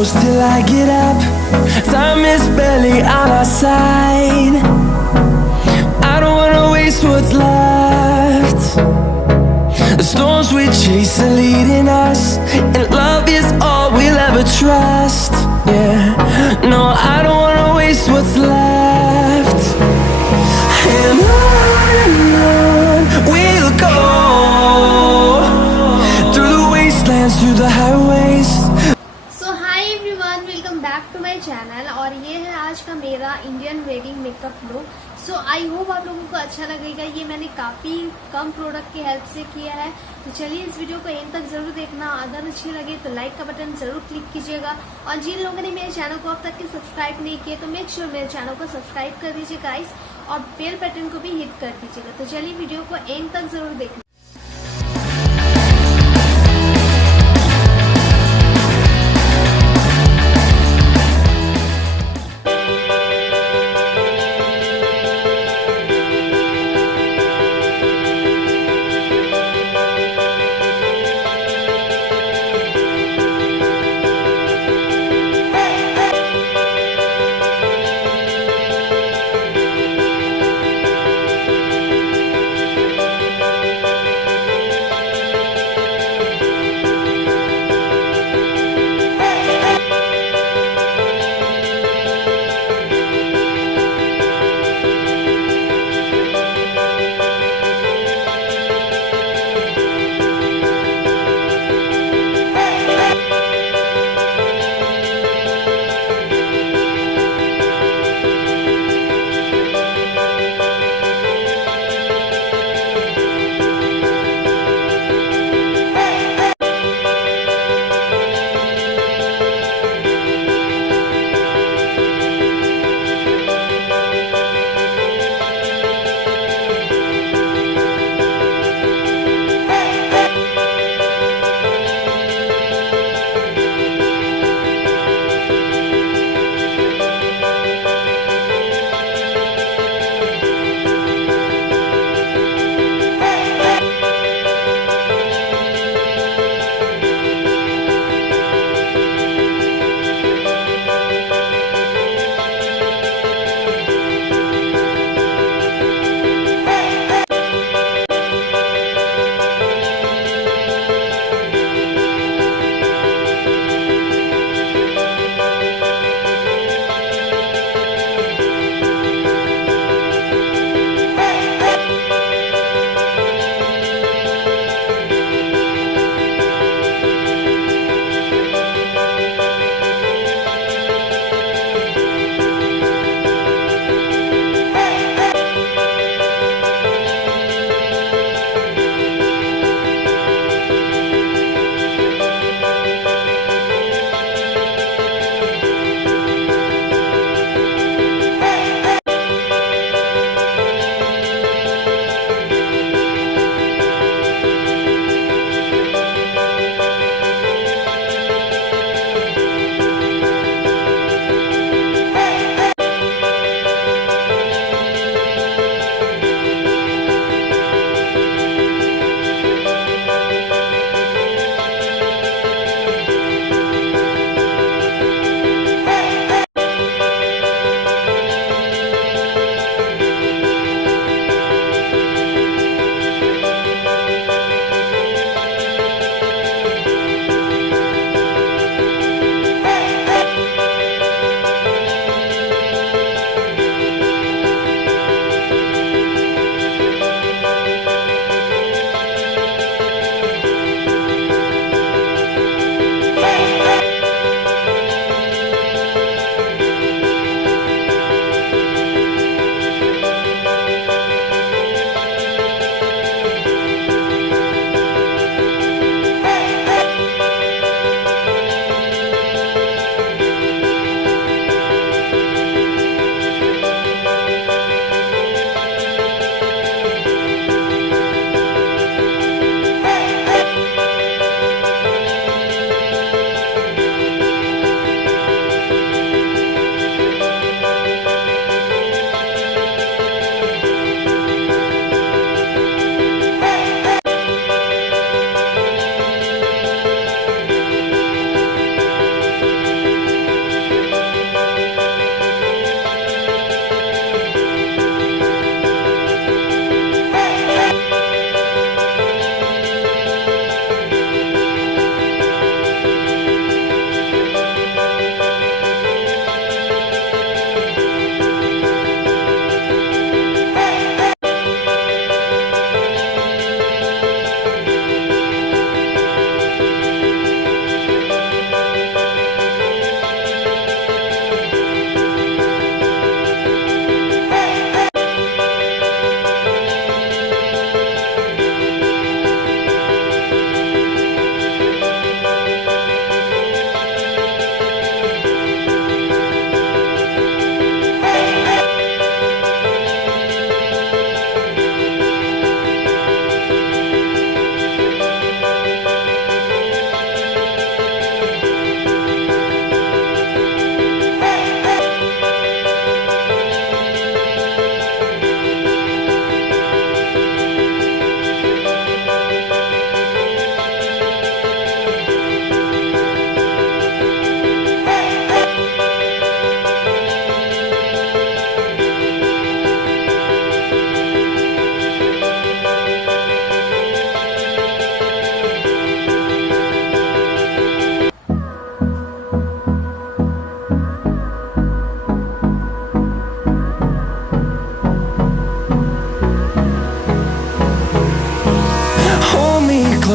close till I get up. Time is barely on our side. I don't wanna waste what's left. The storms we chase are leading us, and love is all we'll ever trust. Yeah, no, I don't wanna waste what's left. And on we'll go, through the wastelands, through the highways. So hi everyone, welcome back to my channel. और ये है आज का मेरा Indian wedding makeup look. So I hope आप लोगों को अच्छा लगेगा। ये मैंने काफ़ी कम प्रोडक्ट की हेल्प से किया है, तो चलिए इस वीडियो को एंड तक जरूर देखना। अगर अच्छी लगे तो लाइक का बटन जरूर क्लिक कीजिएगा, और जिन लोगों ने मेरे चैनल को अब तक के सब्सक्राइब नहीं किए तो मेक श्योर मेरे चैनल को सब्सक्राइब कर दीजिए गाइस, और बेल बटन को भी हिट कर दीजिएगा। तो चलिए वीडियो को एंड तक जरूर देखना।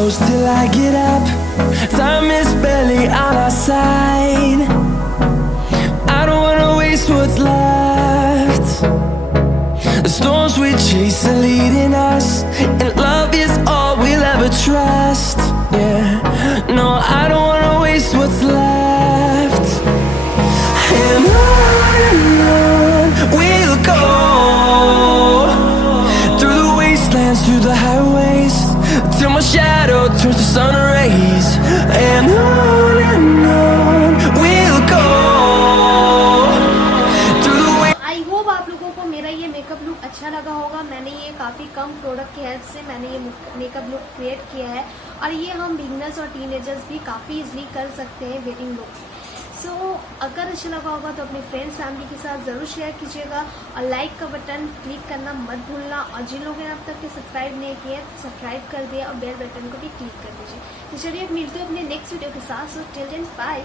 close till I get up. Time is barely on our side. I don't wanna waste what's left. The storms we chase are leading us, and love is all we'll ever trust. Yeah, no, I don't wanna waste what's left. And on we'll go, through the wastelands, through the highways, till my shadow turns to sun rays. And on we'll go, through the way. I hope आप लोगों को मेरा ये makeup look अच्छा लगा होगा। मैंने ये काफ़ी कम प्रोडक्ट की हेल्प से मैंने ये मेकअप लुक क्रिएट किया है, और ये हम बिगनर्स और टीनेजर्स भी काफ़ी इजीली कर सकते हैं वेडिंग लुक। सो अगर अच्छा लगा होगा तो अपने फ्रेंड्स फैमिली के साथ ज़रूर शेयर कीजिएगा, और लाइक का बटन क्लिक करना मत भूलना, और जिन लोगों ने अब तक के सब्सक्राइब नहीं किया सब्सक्राइब कर दिया, और बेल बटन को भी क्लिक कर दीजिए। तो चलिए मिलते हैं अपने नेक्स्ट वीडियो के साथ। So till then bye.